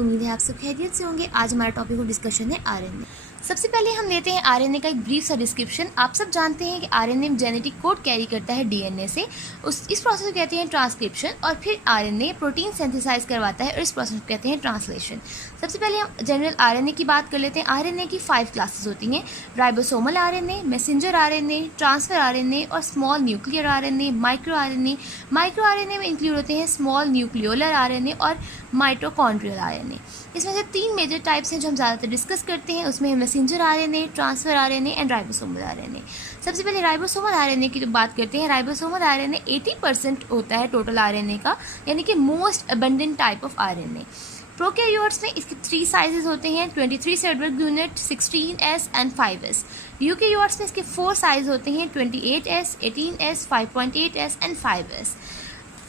उम्मीद है आप सब खैरियत से होंगे। आज हमारा टॉपिक और डिस्कशन है आरएनए। सबसे पहले हम लेते हैं आरएनए का एक ब्रीफ सा डिस्क्रिप्शन। आप सब जानते हैं कि आरएनए जेनेटिक कोड कैरी करता है डीएनए से। इस प्रोसेस को कहते हैं ट्रांसक्रिप्शन, और फिर आरएनए प्रोटीन सिंथेसाइज करवाता है और इस प्रोसेस को कहते हैं ट्रांसलेशन। सबसे पहले हम जनरल आरएनए की बात कर लेते हैं। आरएनए की 5 क्लासेस होती हैं: ribosomal RNA, messenger RNA, transfer RNA और small nuclear RNA, micro RNA. Micro RNA में इंक्लूड होते हैं स्मॉल न्यूक्लियोलर आरएनए और माइटोकॉन्ड्रियल आरएनए। इसमें से 3 मेजर टाइप्स हैं जो हम ज़्यादातर डिस्कस करते हैं। उसमें messenger RNA, transfer RNA and ribosomal RNA. सबसे पहले राइबोसोमल आरएनए की जो बात करते हैं, राइबोसोमल आरएनए 80% होता है टोटल आरएनए का, यानी कि most abundant type of RNA. Prokaryotes में इसके 3 साइजेस होते हैं: 23 सेडबर्ग unit, 16S and 5S। Eukaryotes में इसके 4 साइज होते हैं: 28S, 18S, 5.8S and 5S।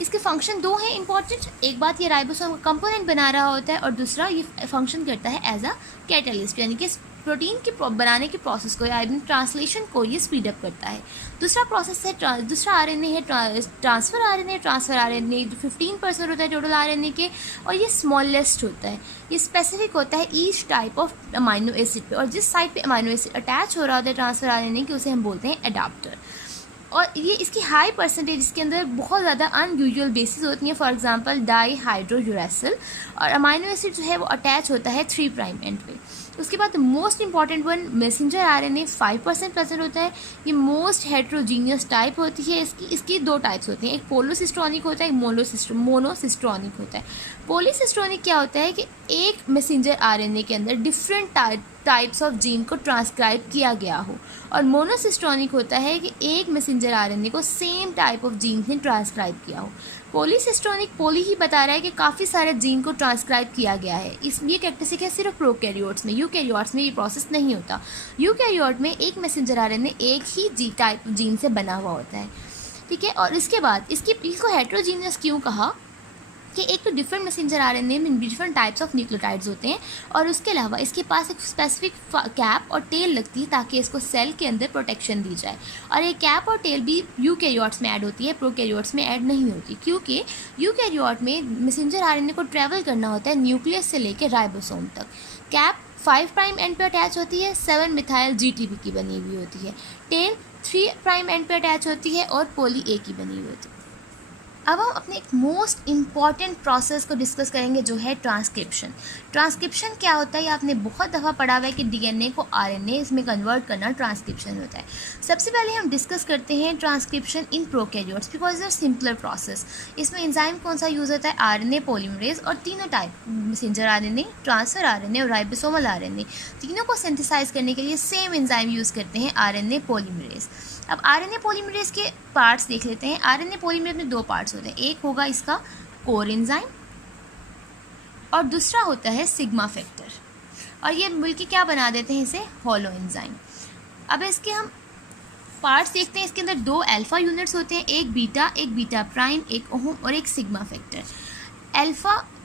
इसके फंक्शन 2 हैं इंपॉर्टेंट। एक बात, ये राइबोसोम का कंपोनेंट बना रहा होता है, और दूसरा ये फंक्शन करता है एज अ कैटलिस्ट, यानी कि प्रोटीन की बनाने की प्रोसेस को, यानी ट्रांसलेशन को ये स्पीड अप करता है। दूसरा प्रोसेस है, दूसरा आरएनए है ट्रांसफर आरएनए। ट्रांसफर आरएनए 15% होता है टोटल आरएनए के, और ये स्मॉलेस्ट होता है। ये स्पेसिफिक होता है each type of amino acid पे, और जिस साइड पे अमाइनो एसिड अटैच हो रहा होता है ट्रांसफर आरएनए के, उसे हम बोलते हैं एडाप्टर। और ये इसकी हाई परसेंटेज, इसके अंदर बहुत ज़्यादा अनयूजुअल बेसिस होती हैं, फॉर एग्जांपल डाई हाइड्रोयूरेसिल, और अमाइनो एसिड जो है वो अटैच होता है 3' एंड पे। उसके बाद most important one, messenger RNA 5% present होता है। ये मोस्ट हेट्रोजीनियस टाइप होती है। इसकी 2 टाइप्स होती हैं, एक पोलोसिस्ट्रॉनिक होता है, एक मोनोसिस्ट्रॉनिक होता है। पोलीसिस्ट्रॉनिक क्या होता है कि एक मैसेंजर आरएनए के अंदर डिफरेंट टाइप्स ऑफ जीन को ट्रांसक्राइब किया गया हो, और मोनोसिस्ट्रॉनिक होता है कि एक मैसेंजर आरएनए को सेम टाइप ऑफ जीन ने ट्रांसक्राइब किया हो। पोलीसिस्ट्रॉनिक पोली ही बता रहा है कि काफ़ी सारे जीन को ट्रांसक्राइब किया गया है। ये कैरेक्टरिस्टिक है सिर्फ प्रोकैरियोट्स में। यूकैरियोट्स में ये प्रोसेस नहीं होता। यूकैरियोट में एक मैसेंजर आरएनए एक ही टाइप जीन से बना हुआ होता है, ठीक है। और इसके बाद इसको हेट्रोजीनियस क्यों कहा कि एक तो डिफरेंट मैसेंजर आरएनए में डिफरेंट टाइप्स ऑफ न्यूक्लियोटाइड्स होते हैं, और उसके अलावा इसके पास एक स्पेसिफिक कैप और टेल लगती है ताकि इसको सेल के अंदर प्रोटेक्शन दी जाए। और ये कैप और टेल भी यूकैरियोट्स में ऐड होती है, प्रोकैरियोट्स में ऐड नहीं होती, क्योंकि यूकैरियोट में मैसेंजर आरएनए को ट्रैवल करना होता है न्यूक्लियस से लेकर राइबोसोम तक। कैप 5' एंड पे अटैच होती है, 7 मिथाइल GTP की बनी हुई होती है। टेल 3' एंड पे अटैच होती है और पोली A की बनी हुई होती है। अब हम अपने एक मोस्ट इम्पॉर्टेंट प्रोसेस को डिस्कस करेंगे, जो है ट्रांसक्रिप्शन। ट्रांसक्रिप्शन क्या होता है, ये आपने बहुत दफ़ा पढ़ा हुआ है कि डीएनए को आरएनए इसमें कन्वर्ट करना ट्रांसक्रिप्शन होता है। सबसे पहले हम डिस्कस करते हैं transcription in prokaryotes, because it's simpler process. इसमें एंजाइम कौन सा यूज़ होता है, आरएनए पॉलीमरेज, और तीनों type, messenger RNA, transfer RNA और राइबोसोमल आरएनए, तीनों को सिंथेसाइज करने के लिए सेम एंजाइम यूज़ करते हैं, आरएनए पॉलीमरेज। अब आरएनए पॉलीमरेज के पार्ट्स देख लेते हैं। आरएनए पॉलीमरेज में 2 पार्ट्स होते हैं, एक होगा इसका कोर एंजाइम और दूसरा होता है सिग्मा फैक्टर, और ये मिलके क्या बना देते हैं, इसे हॉलो एंजाइम। अब इसके हम पार्ट्स देखते हैं। इसके अंदर 2 अल्फा यूनिट्स होते हैं, एक बीटा प्राइम, एक ओहम और एक सिग्मा फैक्टर।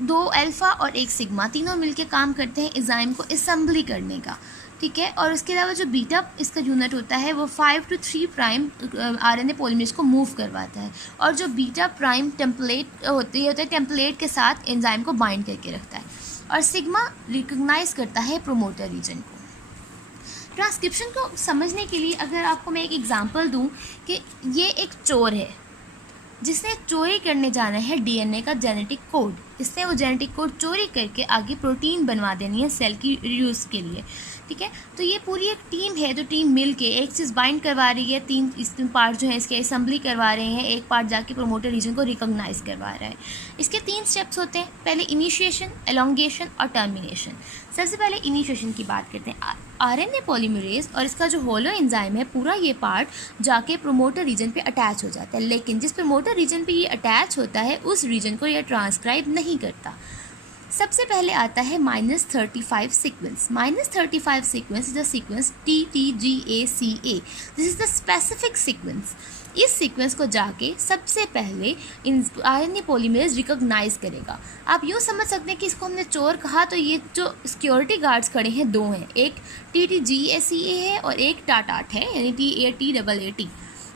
2 अल्फा और एक सिग्मा तीनों मिलके काम करते हैं एंजाइम को असेंबली करने का, ठीक है। और उसके अलावा जो बीटा इसका यूनिट होता है वो 5 to 3' आरएनए पॉलीमरेज को मूव करवाता है, और जो बीटा प्राइम टेम्पलेट होता है टेम्पलेट के साथ एंजाइम को बाइंड करके रखता है, और सिग्मा रिकॉग्नाइज करता है प्रोमोटर रीजन को। ट्रांसक्रिप्शन को समझने के लिए अगर आपको मैं एक एग्जांपल दूं कि ये एक चोर है जिसने चोरी करने जाना है डीएनए का जेनेटिक कोड। इसने वो जेनेटिक कोड चोरी करके आगे प्रोटीन बनवा देनी है सेल की यूज़ के लिए, ठीक है। तो ये पूरी एक टीम है, तो टीम मिल के एक चीज़ बाइंड करवा रही है, 3 पार्ट जो है इसके असेंबली करवा रहे हैं, एक पार्ट जाके प्रोमोटर रीजन को रिकॉग्नाइज करवा रहा है। इसके 3 स्टेप्स होते हैं, पहले इनिशिएशन, एलोंगेशन और टर्मिनेशन। सबसे पहले इनिशिएशन की बात करते हैं। आरएनए पॉलीमरेज और इसका जो हॉलो एंजाइम है, पूरा ये पार्ट जाके प्रोमोटर रीजन पे अटैच हो जाता है, लेकिन जिस प्रोमोटर रीजन पे ये अटैच होता है उस रीजन को ये ट्रांसक्राइब नहीं करता। सबसे पहले आता है -35 sequence. -35 sequence is the sequence TTGACA। This is the specific sequence. इस सीक्वेंस को जाके सबसे पहले आरएनए पॉलीमरेज रिकॉग्नाइज करेगा। आप यूँ समझ सकते हैं कि इसको हमने चोर कहा, तो ये जो सिक्योरिटी गार्ड्स खड़े हैं 2 हैं, एक TTGACA है और एक टाटाट है, यानी TATAAT।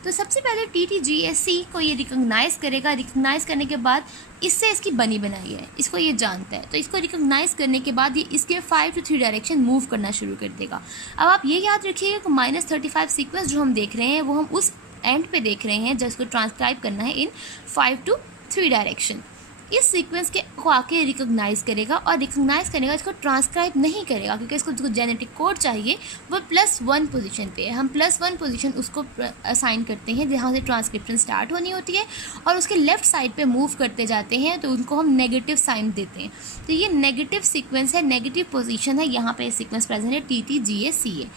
तो सबसे पहले TTGSC को ये रिकॉग्नाइज़ करेगा। रिकॉग्नाइज़ करने के बाद इससे इसकी बनी बनाई है, इसको ये जानता है, तो इसको रिकॉग्नाइज़ करने के बाद ये इसके 5 to 3 डायरेक्शन मूव करना शुरू कर देगा। अब आप ये याद रखिएगा कि -35 सीक्वेंस जो हम देख रहे हैं वो हम उस एंड पे देख रहे हैं जिसको ट्रांसक्राइब करना है इन 5 to 3 डायरेक्शन। इस सीक्वेंस के को आके रिकॉग्नाइज़ करेगा और रिकॉग्नाइज़ करेगा, इसको ट्रांसक्राइब नहीं करेगा क्योंकि इसको जो जेनेटिक कोड चाहिए वो +1 पोजीशन पे है। हम +1 पोजीशन उसको असाइन करते हैं जहाँ से ट्रांसक्रिप्शन स्टार्ट होनी होती है और उसके लेफ्ट साइड पे मूव करते जाते हैं तो उनको हम नेगेटिव साइन देते हैं। तो ये नेगेटिव सीक्वेंस है, नेगेटिव पोजीशन है, यहाँ पे सीक्वेंस प्रेजेंट है TTGSCA।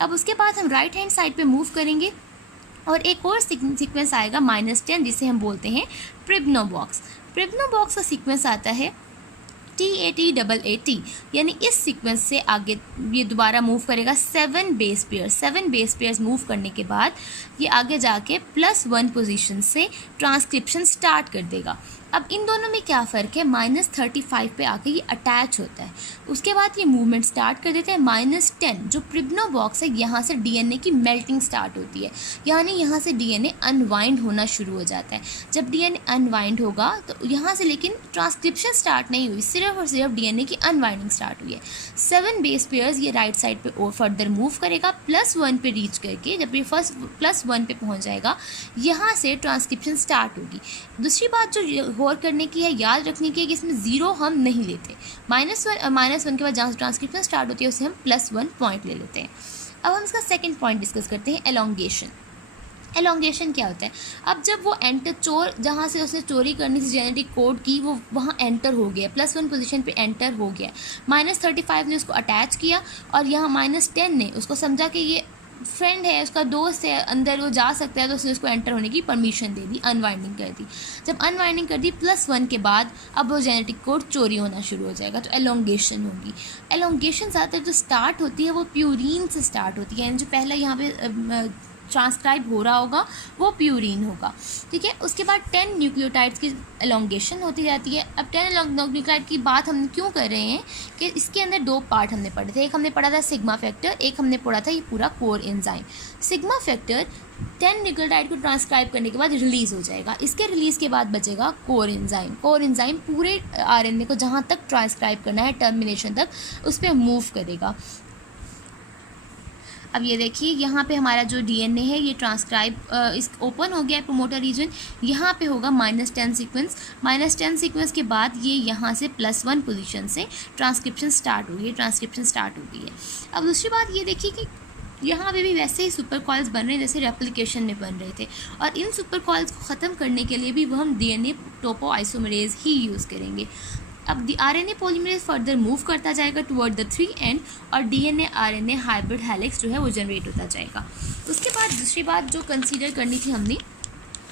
अब उसके बाद हम राइट हैंड साइड पे मूव करेंगे और एक और सीक्वेंस आएगा -10 जिसे हम बोलते हैं प्रिब्नोबॉक्स। प्रिब्नोबॉक्स का सीक्वेंस आता है TATAT, यानी इस सीक्वेंस से आगे ये दोबारा मूव करेगा 7 बेस पेयर्स मूव करने के बाद ये आगे जाके +1 पोजीशन से ट्रांसक्रिप्शन स्टार्ट कर देगा। अब इन दोनों में क्या फ़र्क है, -35 पे आके ये अटैच होता है, उसके बाद ये मूवमेंट स्टार्ट कर देते हैं। -10 जो प्रिब्नोबॉक्स है यहाँ से DNA की मेल्टिंग स्टार्ट होती है, यानी यहाँ से DNA अनवाइंड होना शुरू हो जाता है। जब DNA अनवाइंड होगा तो यहाँ से लेकिन ट्रांसक्रिप्शन स्टार्ट नहीं हुई, सिर्फ और सिर्फ DNA की अनवाइंडिंग स्टार्ट हुई है। 7 बेस पेयर्स ये राइट साइड पे और फर्दर मूव करेगा +1 पे रीच करके, जब ये फर्स्ट +1 पे पहुँच जाएगा यहाँ से ट्रांसक्रिप्शन स्टार्ट होगी। दूसरी बात जो गौर करने की है, याद रखने की है कि इसमें 0 हम नहीं लेते। -1 के बाद जहाँ से ट्रांसक्रिप्शन स्टार्ट होती है उसे हम +1 पॉइंट ले लेते हैं। अब हम इसका सेकंड पॉइंट डिस्कस करते हैं, एलोंगेशन। एलोंगेशन क्या होता है, अब जब वो जहाँ से उसने चोरी करनी थी जेनेटिक कोड की वो वहाँ एंटर हो गया, +1 पोजीशन पे एंटर हो गया। -35 ने उसको अटैच किया और यहाँ -10 ने उसको समझा कि ये फ्रेंड है, उसका दोस्त है, अंदर वो जा सकता है, तो उसने उसको एंटर होने की परमिशन दे दी, अनवाइंडिंग कर दी। जब अनवाइंडिंग कर दी +1 के बाद अब वो जेनेटिक कोड चोरी होना शुरू हो जाएगा, तो एलोंगेशन होगी। एलोंगेशन ज़्यादातर जो स्टार्ट होती है वो प्यूरीन से स्टार्ट होती है, यानी जो पहला यहाँ पे ट्रांसक्राइब हो रहा होगा वो प्यूरीन होगा, ठीक है। उसके बाद 10 न्यूक्लियोटाइड्स की एलोंगेशन होती जाती है। अब 10 न्यूक्लियोटाइड की बात हम क्यों कर रहे हैं कि इसके अंदर 2 पार्ट हमने पढ़े थे, एक हमने पढ़ा था सिग्मा फैक्टर, एक हमने पढ़ा था ये पूरा core enzyme. Sigma factor 10 nucleotide को ट्रांसक्राइब करने के बाद रिलीज़ हो जाएगा, इसके रिलीज़ के बाद बचेगा कोर एंजाइम। कोर एंजाइम पूरे RNA को जहाँ तक ट्रांसक्राइब करना है टर्मिनेशन तक उस पर मूव करेगा। अब ये देखिए यहाँ पे हमारा जो DNA है ये ट्रांसक्राइब इस ओपन हो गया है प्रोमोटर रीजन, यहाँ पे होगा -10 सीक्वेंस। -10 सीक्वेंस के बाद ये यहाँ से +1 पोजीशन से ट्रांसक्रिप्शन स्टार्ट हो गई है। अब दूसरी बात ये देखिए कि यहाँ पे भी वैसे ही सुपर कॉइल्स बन रहे हैं जैसे रेप्लिकेशन में बन रहे थे, और इन सुपर कॉइल्स को ख़त्म करने के लिए भी वो हम DNA टोपोआइसोमरेज ही यूज़ करेंगे। अब RNA पॉलीमरेज फर्दर मूव करता जाएगा टुवर्ड द 3 एंड और DNA RNA हाइब्रिड हेलिक्स जो है वो जनरेट होता जाएगा। उसके बाद दूसरी बात जो कंसीडर करनी थी हमने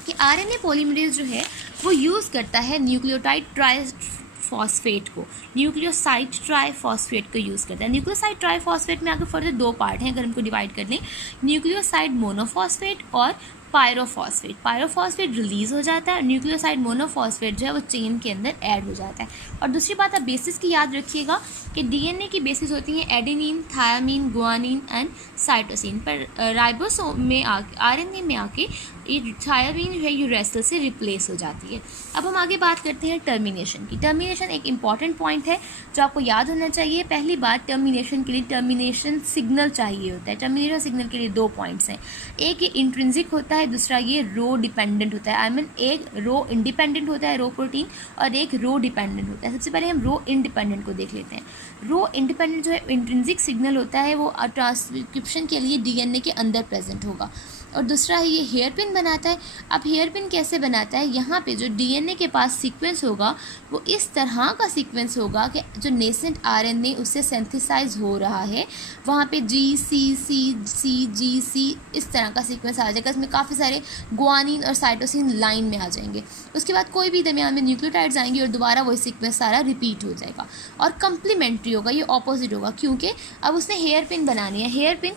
कि RNA पॉलीमरेज जो है वो यूज़ करता है न्यूक्लियोटाइड ट्राइफॉस्फेट को, न्यूक्लियोसाइड ट्राइफॉस्फेट को यूज़ करता है। न्यूक्लियोसाइड ट्राइफॉस्फेट में आगे फर्दर 2 पार्ट हैं, अगर हमको डिवाइड कर लें, न्यूक्लियोसाइड मोनोफॉस्फेट और पायरोफॉस्फेट रिलीज़ हो जाता है, न्यूक्लियोसाइड मोनोफॉस्फेट जो है वो चेन के अंदर ऐड हो जाता है। और दूसरी बात आप बेसिस की याद रखिएगा कि DNA की बेसिस होती हैं adenine, thiamine, guanine and cytosine, पर राइबोसोम में RNA में आके ये थायामीन जो है यूरेसिल से रिप्लेस हो जाती है। अब हम आगे बात करते हैं टर्मिनेशन की। टर्मिनेशन एक इंपॉर्टेंट पॉइंट है जो आपको याद होना चाहिए। पहली बात, टर्मिनेशन के लिए टर्मिनेशन सिग्नल चाहिए होता है। टर्मिनेशन सिग्नल के लिए 2 पॉइंट्स हैं, एक ये इंट्रिंसिक होता है, दूसरा ये रो डिपेंडेंट होता है। एक रो इंडिपेंडेंट होता है रो प्रोटीन और एक रो डिपेंडेंट होता है। सबसे पहले हम रो इंडिपेंडेंट को देख लेते हैं। रो इंडिपेंडेंट जो है इंट्रिंसिक सिग्नल होता है, वो ट्रांसक्रिप्शन के लिए DNA के अंदर प्रेजेंट होगा। और दूसरा है ये हेयर पिन बनाता है। अब हेयर पिन कैसे बनाता है, यहाँ पे जो DNA के पास सीक्वेंस होगा वो इस तरह का सीक्वेंस होगा कि जो नेसेंट RNA उससे सिंथेसाइज हो रहा है वहाँ पे GC इस तरह का सीक्वेंस आ जाएगा। इसमें काफ़ी सारे गुआनिन और साइटोसिन लाइन में आ जाएंगे। उसके बाद कोई भी दरमियान में न्यूक्लियोटाइड्स आएंगे और दोबारा वही सीक्वेंस सारा रिपीट हो जाएगा। और कम्प्लीमेंट्री होगा, ये ऑपोजिट होगा, क्योंकि अब उसने हेयर पिन बनानी है। हेयर पिन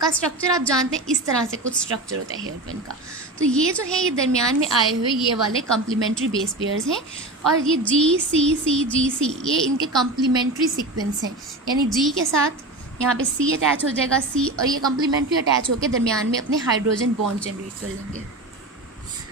का स्ट्रक्चर आप जानते हैं, इस तरह से कुछ स्ट्रक्चर होता है हेयर पिन का। तो ये जो है ये दरमियान में आए हुए ये वाले कम्प्लीमेंट्री बेस पेयर्स हैं, और ये GC ये इनके कम्प्लीमेंट्री सीक्वेंस हैं, यानी G के साथ यहाँ पे C अटैच हो जाएगा, C और ये कम्प्लीमेंट्री अटैच होकर दरमियान में अपने हाइड्रोजन बॉन्ड जनरेट कर लेंगे।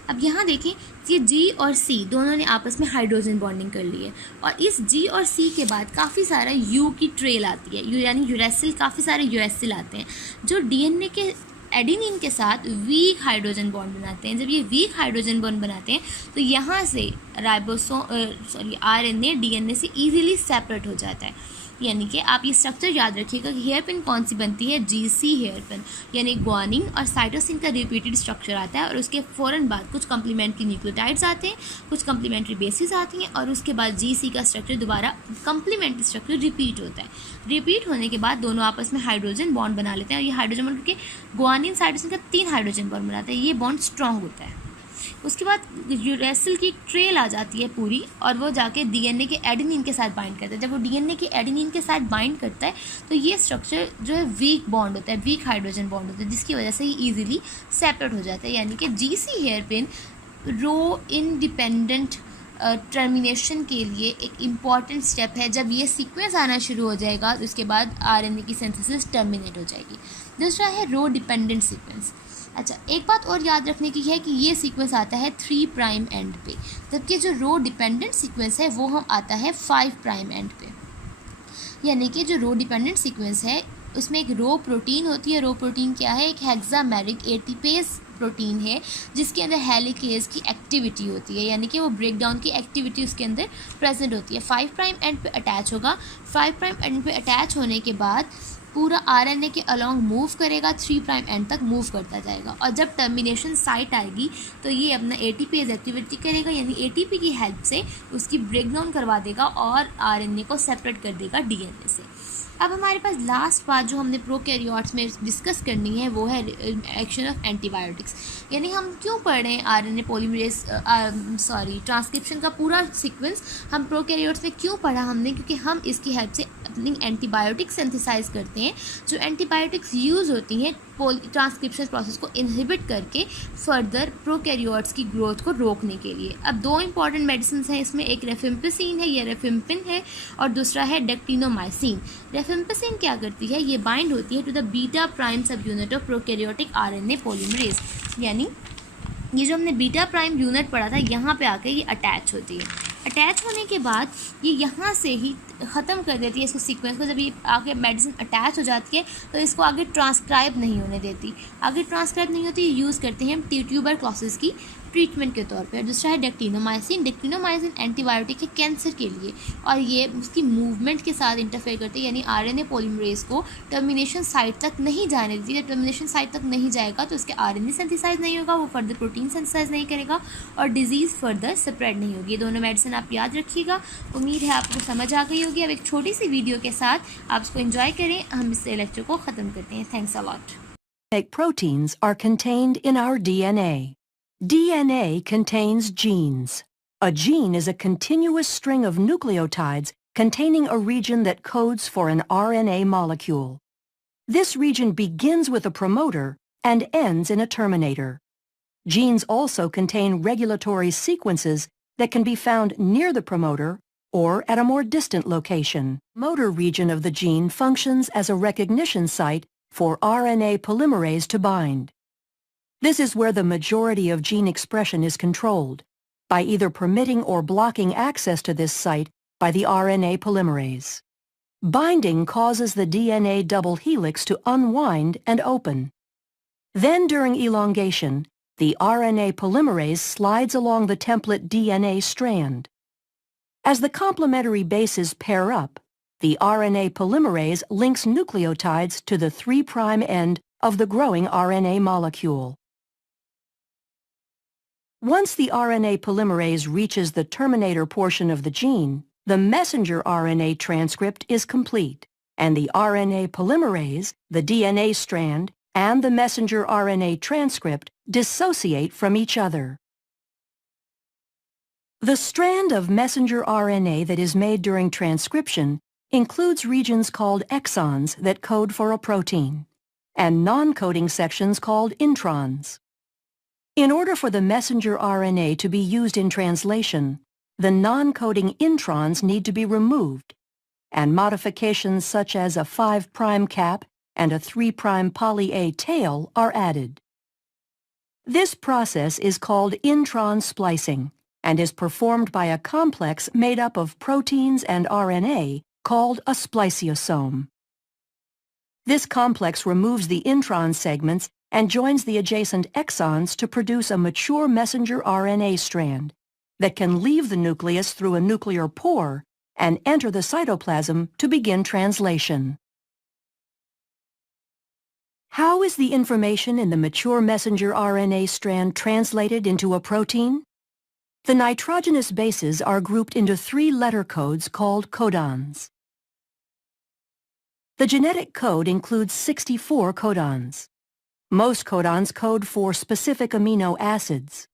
अब यहाँ देखें, ये G और C दोनों ने आपस में हाइड्रोजन बॉन्डिंग कर ली है, और इस G और C के बाद काफ़ी सारा U की ट्रेल आती है, यानी यूरेसिल, काफ़ी सारे यूरेसिल आते हैं जो DNA के एडेनिन के साथ वीक हाइड्रोजन बॉन्ड बनाते हैं। जब ये वीक हाइड्रोजन बॉन्ड बनाते हैं तो यहाँ से RNA DNA से ईजिली सेपरेट हो जाता है। यानी कि आप ये स्ट्रक्चर याद रखिएगा कि हेयर पिन कौन सी बनती है, GC हेयर पिन, यानी ग्वानिन और साइटोसिन का रिपीटेड स्ट्रक्चर आता है, और उसके फ़ौरन बाद कुछ कम्प्लीमेंट्री न्यूक्लियोटाइड्स आते हैं, कुछ कम्प्लीमेंट्री बेसिस आती हैं, और उसके बाद GC का स्ट्रक्चर दोबारा कम्प्लीमेंट्री स्ट्रक्चर रिपीट होता है। रिपीट होने के बाद दोनों आपस में हाइड्रोजन बॉन्ड बना लेते हैं, और ये हाइड्रोजन बॉन्ड क्योंकि ग्वानिन साइटोसिन का 3 हाइड्रोजन बॉन्ड बनाते हैं, ये बॉन्ड स्ट्रॉन्ग होता है। उसके बाद यूरेसिल की एक ट्रेल आ जाती है पूरी, और वो जाके DNA के एडेनिन के साथ बाइंड करता है। जब वो DNA के एडेनिन के साथ बाइंड करता है तो ये स्ट्रक्चर जो है वीक बॉन्ड होता है, वीक हाइड्रोजन बॉन्ड होता है, जिसकी वजह से ये ईजिली सेपरेट हो जाता है। यानी कि GC हेयर पिन रो इंडिपेंडेंट टर्मिनेशन के लिए एक इम्पॉर्टेंट स्टेप है। जब ये सीक्वेंस आना शुरू हो जाएगा तो उसके बाद RNA की सिंथेसिस टर्मिनेट हो जाएगी। दूसरा है रो डिपेंडेंट सीक्वेंस। अच्छा, एक बात और याद रखने की है कि ये सीक्वेंस आता है 3 प्राइम एंड पे, जबकि जो रो डिपेंडेंट सीक्वेंस है वो हम आता है 5 प्राइम एंड पे। यानी कि जो रो डिपेंडेंट सीक्वेंस है उसमें एक रो प्रोटीन होती है। रो प्रोटीन क्या है? एक हेक्सामेरिक एटीपेज प्रोटीन है जिसके अंदर हेलिकेज की एक्टिविटी होती है, यानी कि वो ब्रेक डाउन की एक्टिविटी उसके अंदर प्रेजेंट होती है। 5 प्राइम एंड पे अटैच होगा। 5 प्राइम एंड पे अटैच होने के बाद पूरा RNA के अलॉन्ग मूव करेगा, 3 प्राइम एंड तक मूव करता जाएगा, और जब टर्मिनेशन साइट आएगी तो ये अपना एटीपेज एक्टिविटी करेगा, यानी ATP की हेल्प से उसकी ब्रेक डाउन करवा देगा और RNA को सेपरेट कर देगा DNA से। अब हमारे पास लास्ट बात जो हमने प्रोकैरियोट्स में डिस्कस करनी है वो है एक्शन ऑफ एंटीबायोटिक्स। यानी हम क्यों पढ़ रहे हैं RNA पॉलीमरेज ट्रांसक्रिप्शन का पूरा सीक्वेंस हम प्रोकैरियोट्स में क्यों पढ़ा हमने? क्योंकि हम इसकी हेल्प से अपनी एंटीबायोटिक सिंथेसाइज करते हैं। जो एंटीबायोटिक्स यूज़ होती हैं ट्रांसक्रिप्शन प्रोसेस को इनहिबिट करके फर्दर प्रोकैरियोट्स की ग्रोथ को रोकने के लिए। अब 2 इंपॉर्टेंट मेडिसिन हैं इसमें, एक रेफिम्पिसिन है, ये रेफिम्पिन है, और दूसरा है डेक्टिनोमाइसिन। रेफिम्पिसिन क्या करती है? ये बाइंड होती है to the beta prime subunit of prokaryotic RNA polymerase, यानी ये जो हमने बीटा प्राइम यूनिट पढ़ा था यहाँ पे आके ये अटैच होती है। अटैच होने के बाद ये यहाँ से ही ख़त्म कर देती है इसको सीक्वेंस को। जब ये आगे मेडिसिन अटैच हो जाती है तो इसको आगे ट्रांसक्राइब नहीं होने देती। आगे ट्रांसक्राइब नहीं होती, यूज़ करते हैं हम ट्यूबरक्लोसिस की ट्रीटमेंट के तौर पर। दूसरा है डेक्टिनोमाइसिन। डेक्टिनोमाइसिन एंटीबायोटिक है कैंसर के लिए, और ये उसकी मूवमेंट के साथ इंटरफेयर करती है, यानी RNA पॉलीमरेज को टर्मिनेशन साइट तक नहीं जाने देती। जब टर्मिनेशन साइट तक नहीं जाएगा तो उसके RNA सिंथेसाइज नहीं होगा, वो फर्दर प्रोटीन सिंथेसाइज नहीं करेगा, और डिजीज़ फर्दर स्प्रेड नहीं होगी। ये दोनों मेडिसिन आप याद रखिएगा। उम्मीद है आपको समझ आ गई होगी। अब एक छोटी सी वीडियो के साथ आप इसको एंजॉय करें, हम इस लेक्चर को ख़त्म करते हैं। Thanks a lot. Proteins are contained in our DNA. DNA contains genes. A gene is a continuous string of nucleotides containing a region that codes for an RNA molecule. This region begins with a promoter and ends in a terminator. Genes also contain regulatory sequences that can be found near the promoter or at a more distant location. The motor region of the gene functions as a recognition site for RNA polymerase to bind. This is where the majority of gene expression is controlled, by either permitting or blocking access to this site by the RNA polymerase. Binding causes the DNA double helix to unwind and open. Then during elongation, the RNA polymerase slides along the template DNA strand. As the complementary bases pair up, the RNA polymerase links nucleotides to the 3' end of the growing RNA molecule. Once the RNA polymerase reaches the terminator portion of the gene, the messenger RNA transcript is complete, and the RNA polymerase, the DNA strand, and the messenger RNA transcript dissociate from each other. The strand of messenger RNA that is made during transcription includes regions called exons that code for a protein, and non-coding sections called introns. In order for the messenger RNA to be used in translation, the non-coding introns need to be removed, and modifications such as a 5' cap and a 3' poly A tail are added. This process is called intron splicing and is performed by a complex made up of proteins and RNA called a spliceosome. This complex removes the intron segments and joins the adjacent exons to produce a mature messenger RNA strand that can leave the nucleus through a nuclear pore and enter the cytoplasm to begin translation. How is the information in the mature messenger RNA strand translated into a protein? The nitrogenous bases are grouped into 3 letter codes called codons. The genetic code includes 64 codons. Most codons code for specific amino acids.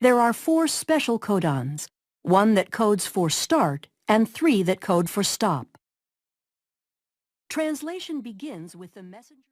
There are 4 special codons, 1 that codes for start and 3 that code for stop. Translation begins with the messenger